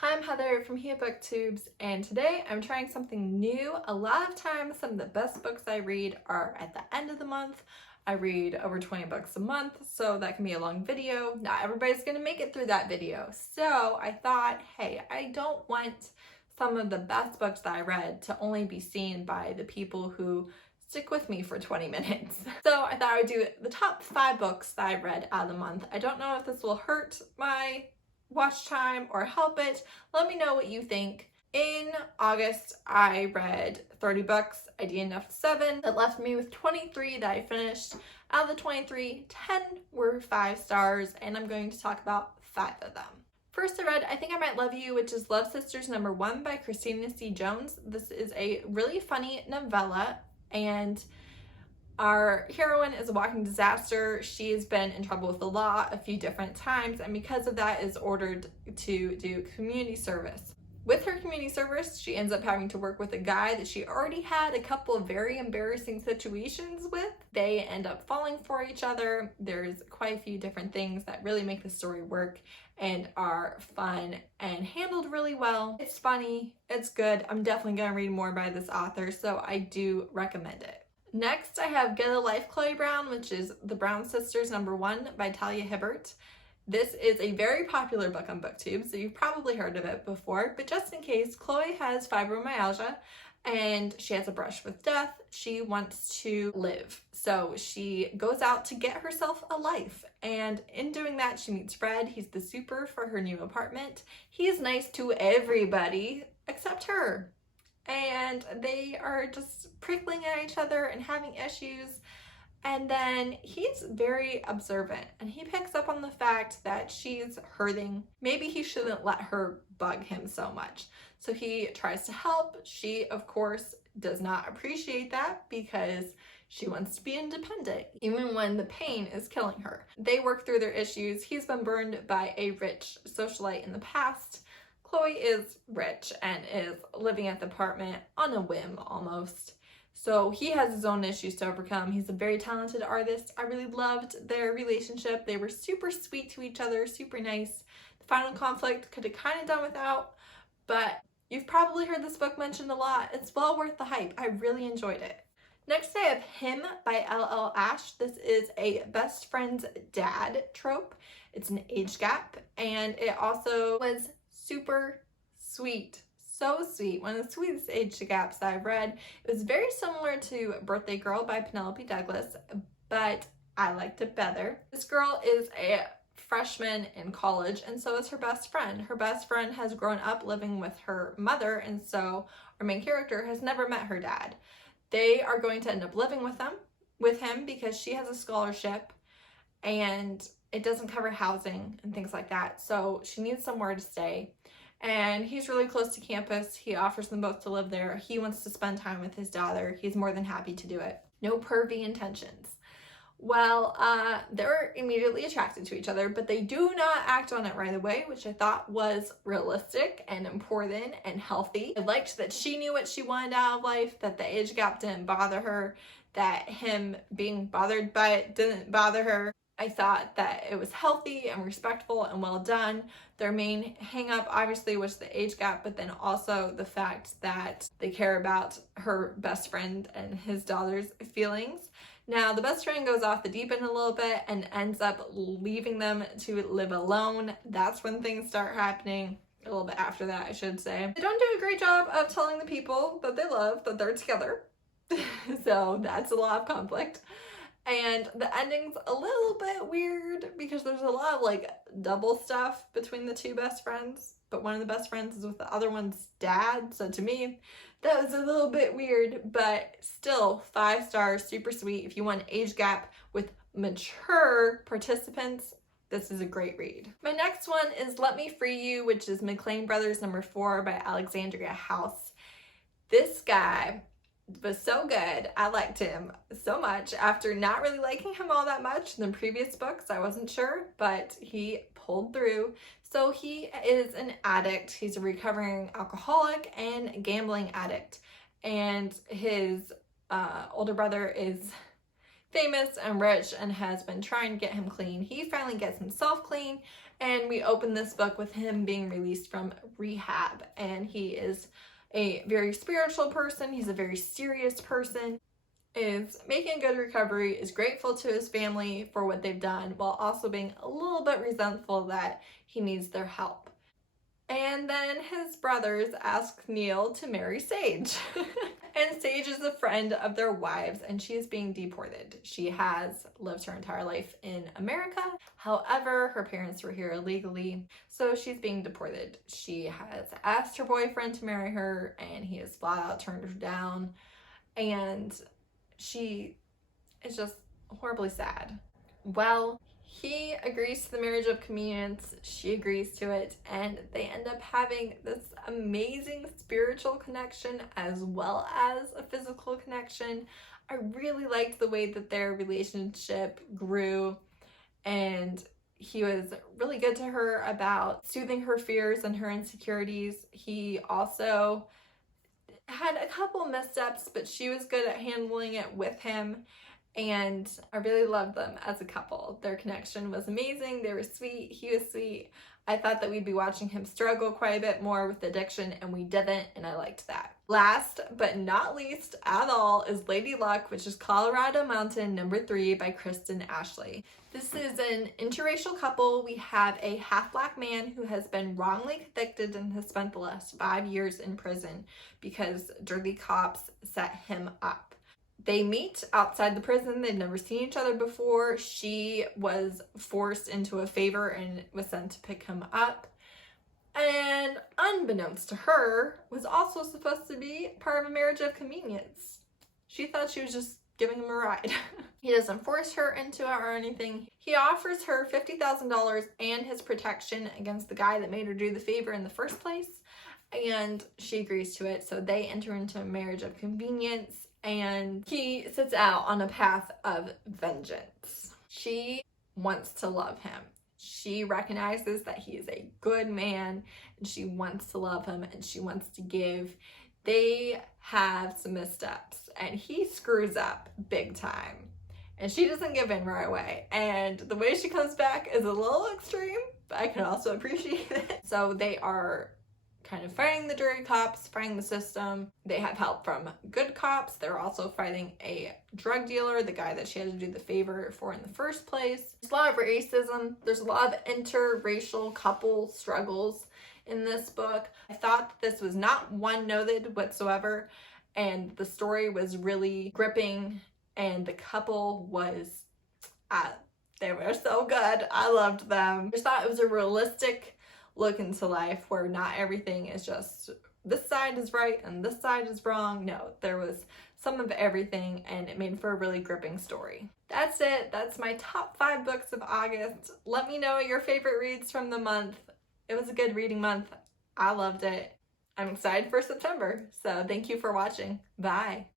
Hi, I'm Heather from Hibbert, and today I'm trying something new. A lot of times, some of the best books I read are at the end of the month. I read over 20 books a month, so that can be a long video. Not everybody's gonna make it through that video. So I thought, hey, I don't want some of the best books that I read to only be seen by the people who stick with me for 20 minutes. So I thought I would do the top 5 books that I read out of the month. I don't know if this will hurt my watch time or help it. Let me know what you think. In August, I read 30 books. I DNF'd 7. That left me with 23 that I finished. Out of the 23, 10 were 5 stars, and I'm going to talk about 5 of them. First, I read I Think I Might Love You, which is Love Sisters #1 by Christina C. Jones. This is a really funny novella, and our heroine is a walking disaster. She has been in trouble with the law a few different times, and because of that is ordered to do community service. With her community service, she ends up having to work with a guy that she already had a couple of very embarrassing situations with. They end up falling for each other. There's quite a few different things that really make the story work and are fun and handled really well. It's funny, it's good. I'm definitely gonna read more by this author, so I do recommend it. Next, I have Get a Life, Chloe Brown, which is The Brown Sisters #1 by Talia Hibbert. This is a very popular book on BookTube, so you've probably heard of it before, but just in case, Chloe has fibromyalgia and she has a brush with death. She wants to live, so she goes out to get herself a life, and in doing that, she meets Fred. He's the super for her new apartment. He's nice to everybody except her, and they are just prickling at each other and having issues. And then he's very observant, and he picks up on the fact that she's hurting. Maybe he shouldn't let her bug him so much. So he tries to help. She, of course, does not appreciate that because she wants to be independent, even when the pain is killing her. They work through their issues. He's been burned by a rich socialite in the past. Chloe is rich and is living at the apartment on a whim almost. So he has his own issues to overcome. He's a very talented artist. I really loved their relationship. They were super sweet to each other, super nice. The final conflict could have kind of done without, but you've probably heard this book mentioned a lot. It's well worth the hype. I really enjoyed it. Next, I have Him by L.L. Ash. This is a best friend's dad trope. It's an age gap, and it also was super sweet. So sweet. One of the sweetest age gaps that I've read. It was very similar to Birthday Girl by Penelope Douglas, but I liked it better. This girl is a freshman in college, and so is her best friend. Her best friend has grown up living with her mother, and so our main character has never met her dad. They are going to end up living with him because she has a scholarship, and it doesn't cover housing and things like that, so she needs somewhere to stay. And he's really close to campus. He offers them both to live there. He wants to spend time with his daughter. He's more than happy to do it. No pervy intentions. Well, they're immediately attracted to each other, but they do not act on it right away, which I thought was realistic and important and healthy. I liked that she knew what she wanted out of life, that the age gap didn't bother her, that him being bothered by it didn't bother her. I thought that it was healthy and respectful and well done. Their main hang-up obviously was the age gap, but then also the fact that they care about her best friend and his daughter's feelings. Now, the best friend goes off the deep end a little bit and ends up leaving them to live alone. That's when things start happening. A little bit after that, I should say. They don't do a great job of telling the people that they love that they're together. So that's a lot of conflict. And the ending's a little bit weird because there's a lot of like double stuff between the two best friends, but one of the best friends is with the other one's dad. So to me, that was a little bit weird, but still 5 stars, super sweet. If you want an age gap with mature participants, this is a great read. My next one is Let Me Free You, which is McClain Brothers #4 by Alexandria House. This guy was so good. I liked him so much. After not really liking him all that much in the previous books, I wasn't sure, but he pulled through. So he is an addict. He's a recovering alcoholic and gambling addict, and his older brother is famous and rich and has been trying to get him clean. He finally gets himself clean, And we open this book with him being released from rehab, and he is a very spiritual person. He's a very serious person, is making a good recovery, is grateful to his family for what they've done, while also being a little bit resentful that he needs their help. And then his brothers ask Neil to marry Sage. And Sage is a friend of their wives, and she is being deported. She has lived her entire life in America. However, her parents were here illegally, so she's being deported. She has asked her boyfriend to marry her, and he has flat out turned her down. And she is just horribly sad. Well, he agrees to the marriage of convenience, she agrees to it, and they end up having this amazing spiritual connection as well as a physical connection. I really liked the way that their relationship grew, and he was really good to her about soothing her fears and her insecurities. He also had a couple missteps, but she was good at handling it with him. And I really loved them as a couple. Their connection was amazing. They were sweet. He was sweet. I thought that we'd be watching him struggle quite a bit more with addiction, and we didn't, and I liked that. Last but not least at all is Lady Luck, which is Colorado Mountain #3 by Kristen Ashley. This is an interracial couple. We have a half-black man who has been wrongly convicted and has spent the last 5 years in prison because dirty cops set him up. They meet outside the prison. They'd never seen each other before. She was forced into a favor and was sent to pick him up. And unbeknownst to her, was also supposed to be part of a marriage of convenience. She thought she was just giving him a ride. He doesn't force her into it or anything. He offers her $50,000 and his protection against the guy that made her do the favor in the first place. And she agrees to it. So they enter into a marriage of convenience. And he sets out on a path of vengeance. She wants to love him. She recognizes that he is a good man, and she wants to love him, and she wants to give. They have some missteps, and he screws up big time. And she doesn't give in right away. And the way she comes back is a little extreme, but I can also appreciate it. So they are kind of fighting the dirty cops, fighting the system. They have help from good cops. They're also fighting a drug dealer, the guy that she had to do the favor for in the first place. There's a lot of racism. There's a lot of interracial couple struggles in this book. I thought that this was not one-noted whatsoever, and the story was really gripping, and the couple was, they were so good. I loved them. I just thought it was a realistic look into life where not everything is just this side is right and this side is wrong. No, there was some of everything, and it made for a really gripping story. That's it. That's my top 5 books of August. Let me know your favorite reads from the month. It was a good reading month. I loved it. I'm excited for September. So thank you for watching. Bye.